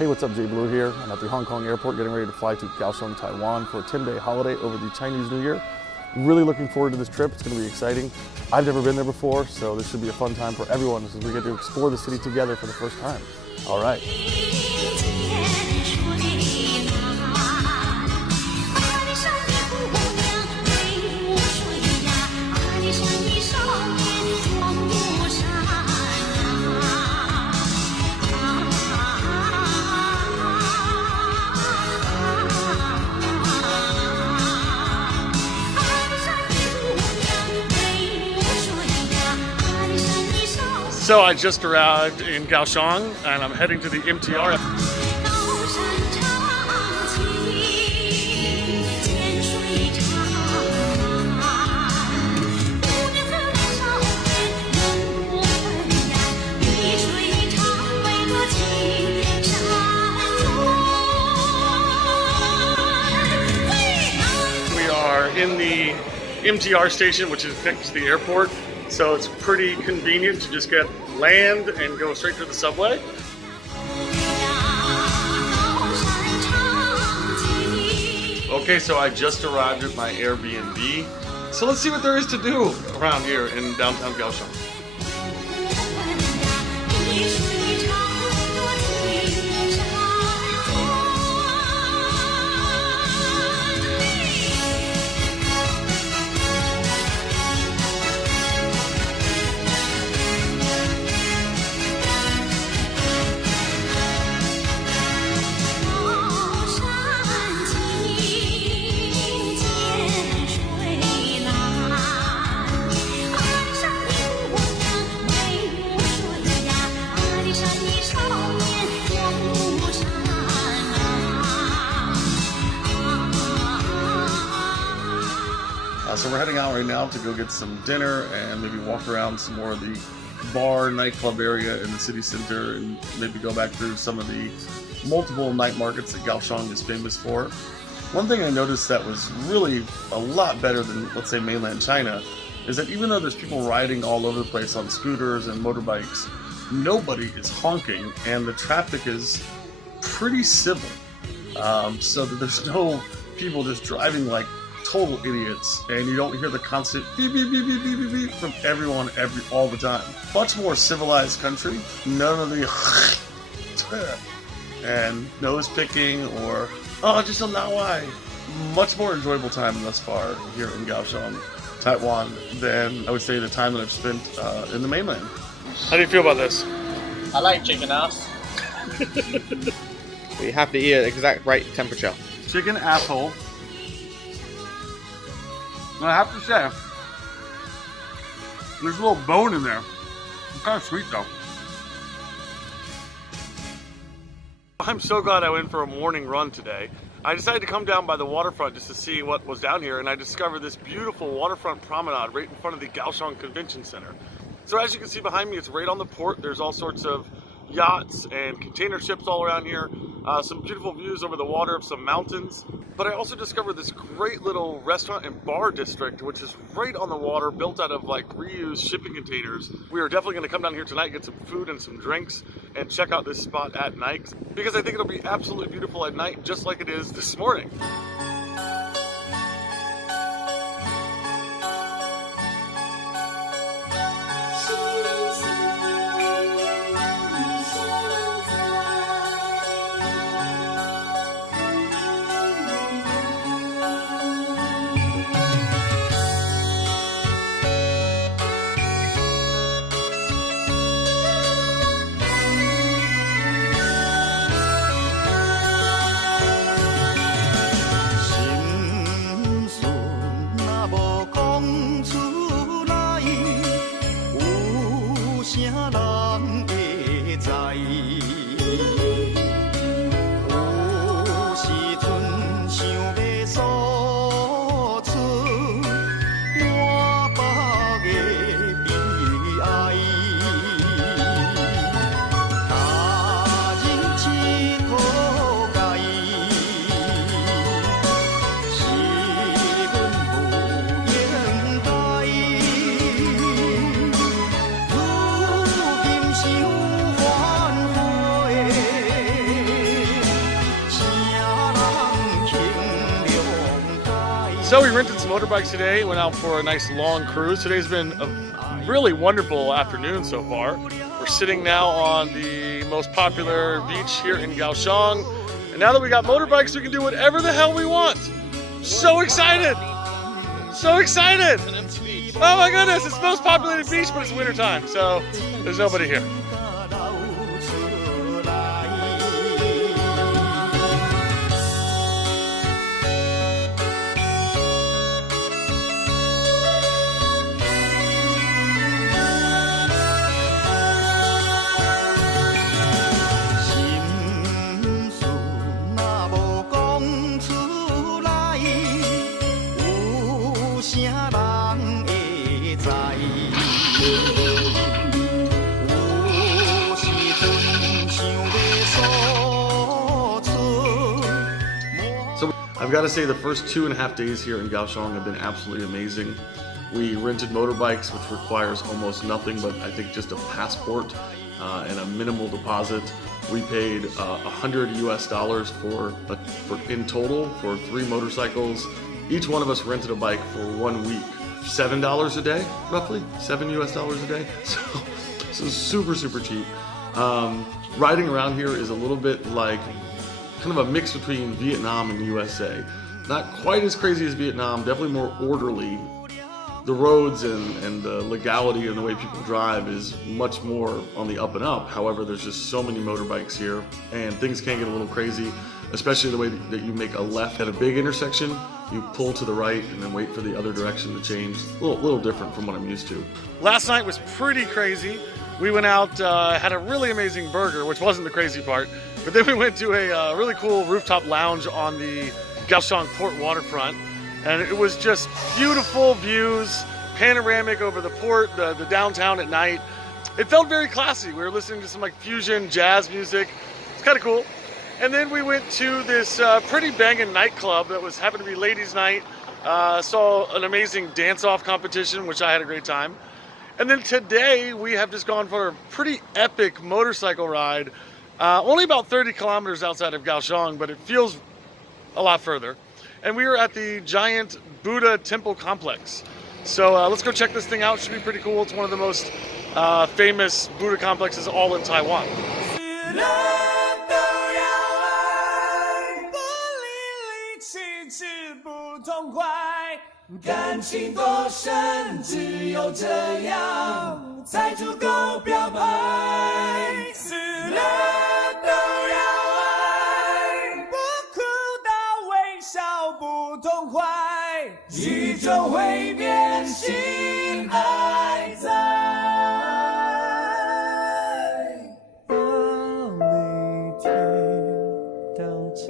Hey, what's up? Jay Blue here. I'm at the Hong Kong airport getting ready to fly to Kaohsiung, Taiwan for a 10-day holiday over the Chinese New Year. Really looking forward to this trip. It's going to be exciting. I've never been there before, so this should be a fun time for everyone as we get to explore the city together for the first time. All right. So I just arrived in Kaohsiung and I'm heading to the MTR. We are in the MTR station, which is next to the airport. So it's pretty convenient to just land and go straight to the subway. Okay, so I just arrived at my Airbnb. So let's see what there is to do around here in downtown Kaohsiung. So we're heading out right now to go get some dinner and maybe walk around some more of the bar nightclub area in the city center and maybe go back through some of the multiple night markets that Kaohsiung is famous for. One thing I noticed that was really a lot better than, let's say, mainland China is that even though there's people riding all over the place on scooters and motorbikes, nobody is honking and the traffic is pretty civil. So that there's no people just driving like total idiots, and you don't hear the constant beep beep beep beep beep beep beep from everyone all the time. Much more civilized country. None of the and nose picking or just allow why. Much more enjoyable time thus far here in Kaohsiung, Taiwan, than I would say the time that I've spent in the mainland. How do you feel about this? I like chicken ass. We have to eat at exact right temperature. Chicken asshole. I have to say, there's a little bone in there. It's kind of sweet though. I'm so glad I went for a morning run today. I decided to come down by the waterfront just to see what was down here, and I discovered this beautiful waterfront promenade right in front of the Kaohsiung Convention Center. So as you can see behind me, it's right on the port. There's all sorts of yachts and container ships all around here. Some beautiful views over the water of some mountains. But I also discovered this great little restaurant and bar district, which is right on the water, built out of like reused shipping containers. We are definitely going to come down here tonight, get some food and some drinks, and check out this spot at night, because I think it'll be absolutely beautiful at night, just like it is this morning. So we rented some motorbikes today, went out for a nice long cruise. Today's been a really wonderful afternoon so far. We're sitting now on the most popular beach here in Kaohsiung. And now that we got motorbikes, we can do whatever the hell we want. So excited! So excited! Oh my goodness, it's the most populated beach, but it's winter time, so there's nobody here. So I've got to say the first 2.5 days here in Kaohsiung have been absolutely amazing. We rented motorbikes, which requires almost nothing but I think just a passport and a minimal deposit. We paid $100 US for in total for 3 motorcycles. Each one of us rented a bike for 1 week. $7 a day, roughly, $7 US a day. So super, super cheap. Riding around here is a little bit like kind of a mix between Vietnam and USA. Not quite as crazy as Vietnam, definitely more orderly. The roads and the legality and the way people drive is much more on the up and up. However, there's just so many motorbikes here and things can get a little crazy, especially the way that you make a left at a big intersection. You pull to the right and then wait for the other direction to change. A little different from what I'm used to. Last night was pretty crazy. We went out, had a really amazing burger, which wasn't the crazy part, but then we went to a really cool rooftop lounge on the Kaohsiung Port Waterfront, and it was just beautiful views, panoramic over the port, the downtown at night. It felt very classy. We were listening to some like fusion jazz music. It's kind of cool. And then we went to this pretty banging nightclub that happened to be ladies' night. Saw an amazing dance-off competition, which I had a great time. And then today we have just gone for a pretty epic motorcycle ride. Only about 30 kilometers outside of Kaohsiung, but it feels a lot further. And we are at the giant Buddha temple complex. So let's go check this thing out. It should be pretty cool. It's one of the most famous Buddha complexes all in Taiwan.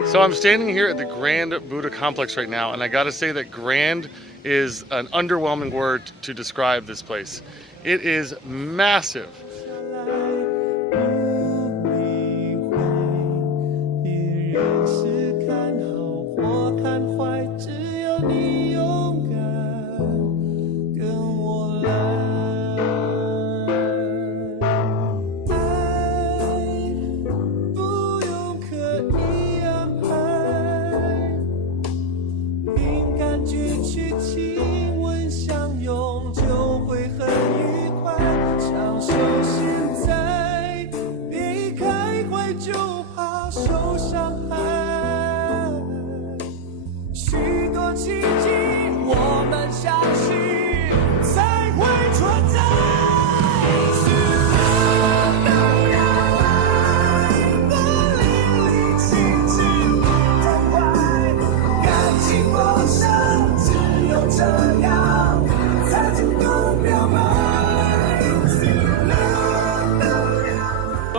So I'm standing here at the Grand Buddha Complex right now, and I gotta say that grand is an underwhelming word to describe this place. It is massive.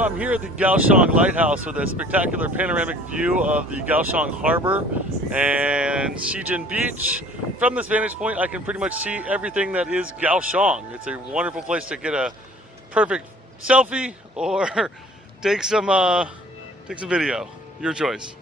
I'm here at the Kaohsiung Lighthouse with a spectacular panoramic view of the Kaohsiung Harbor and Cijin Beach. From this vantage point, I can pretty much see everything that is Kaohsiung. It's a wonderful place to get a perfect selfie or take some video. Your choice.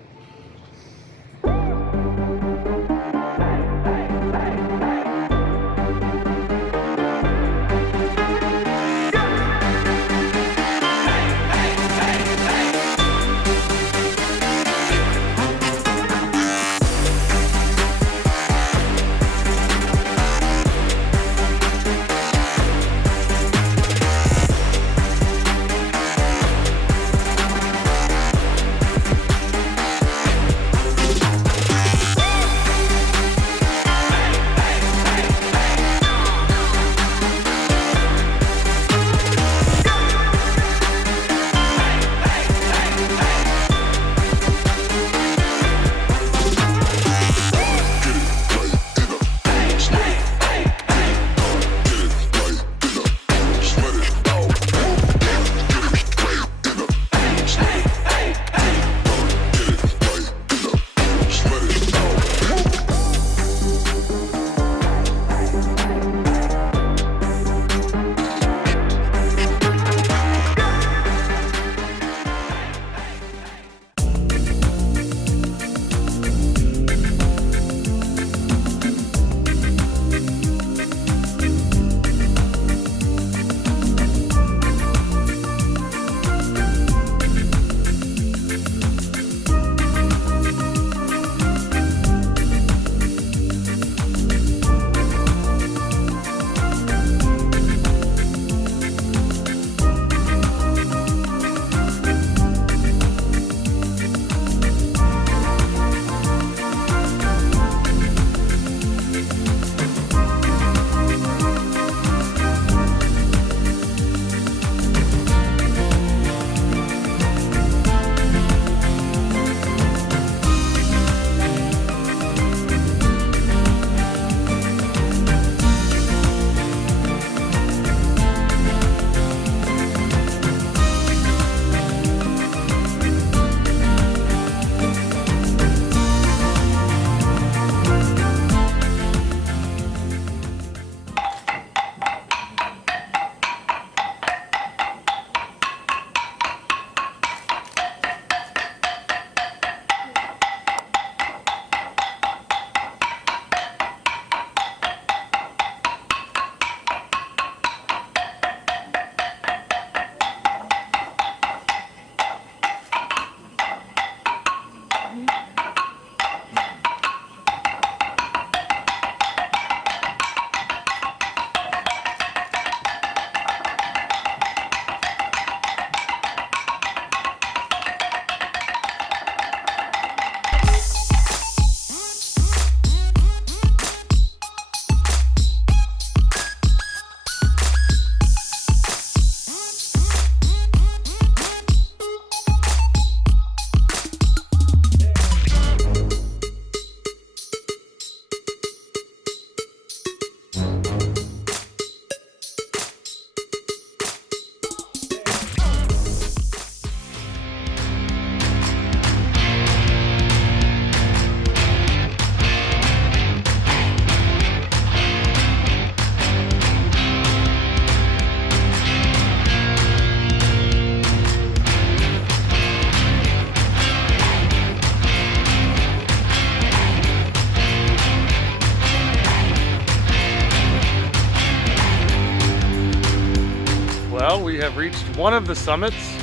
Well, we have reached one of the summits.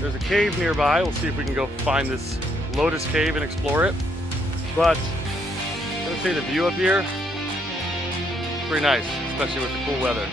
There's a cave nearby. We'll see if we can go find this Lotus cave and explore it. But I'm gonna say the view up here, pretty nice, especially with the cool weather.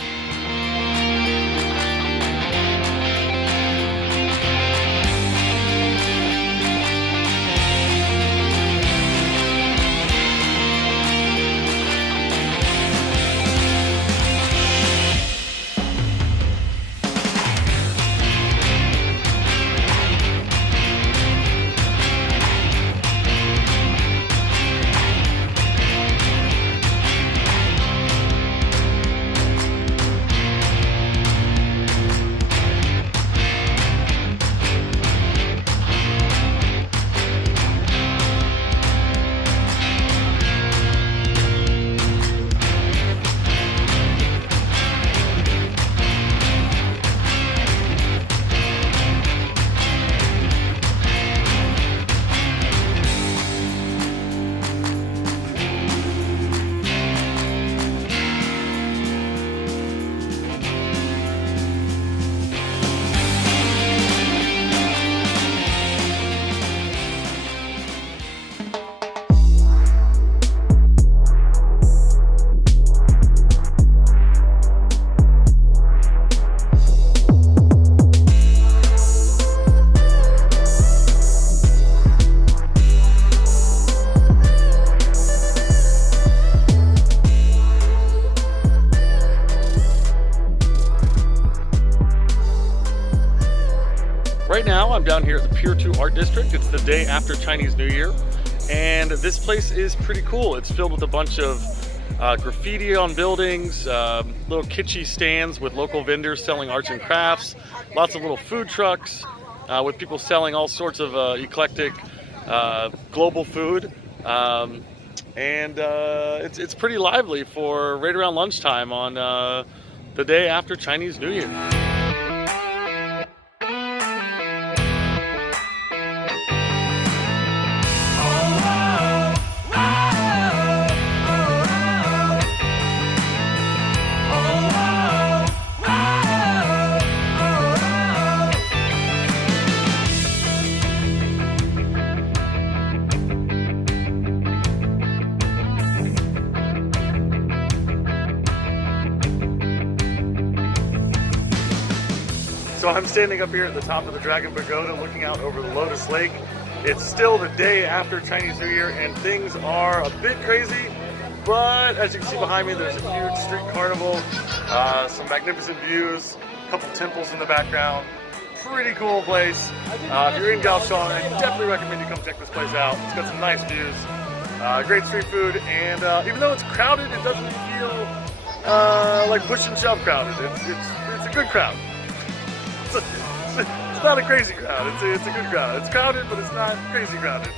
Right now, I'm down here at the Pier 2 Art District. It's the day after Chinese New Year, and this place is pretty cool. It's filled with a bunch of graffiti on buildings, little kitschy stands with local vendors selling arts and crafts, lots of little food trucks with people selling all sorts of eclectic global food. It's pretty lively for right around lunchtime on the day after Chinese New Year. So I'm standing up here at the top of the Dragon Pagoda looking out over the Lotus Lake. It's still the day after Chinese New Year and things are a bit crazy, but as you can see behind me, there's a huge street carnival, some magnificent views, a couple temples in the background. Pretty cool place. If you're in Kaohsiung, I definitely recommend you come check this place out. It's got some nice views, great street food, and even though it's crowded, it doesn't feel like push and shove crowded. It's a good crowd. It's not a crazy crowd. It's a good crowd. It's crowded, but it's not crazy crowded.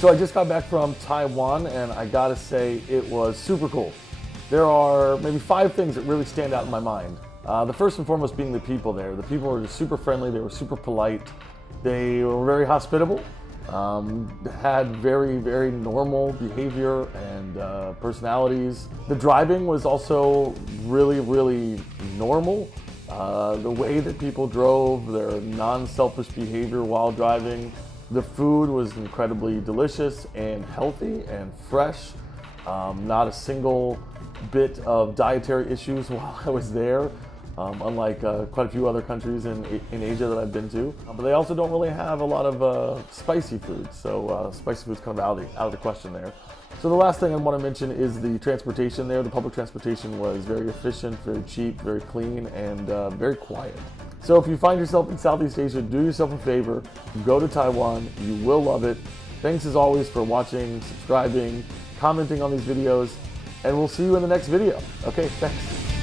So I just got back from Taiwan and I gotta say it was super cool. There are maybe 5 things that really stand out in my mind. The first and foremost being the people there. The people were just super friendly, they were super polite, they were very hospitable, had very, very normal behavior and personalities. The driving was also really, really normal. The way that people drove, their non-selfish behavior while driving. The food was incredibly delicious and healthy and fresh. Not a single bit of dietary issues while I was there, unlike quite a few other countries in Asia that I've been to. But they also don't really have a lot of spicy food, so spicy food's kind of out of the question there. So the last thing I want to mention is the transportation there. The public transportation was very efficient, very cheap, very clean, and very quiet. So if you find yourself in Southeast Asia, do yourself a favor, go to Taiwan. You will love it. Thanks as always for watching, subscribing, commenting on these videos, and we'll see you in the next video. Okay, thanks.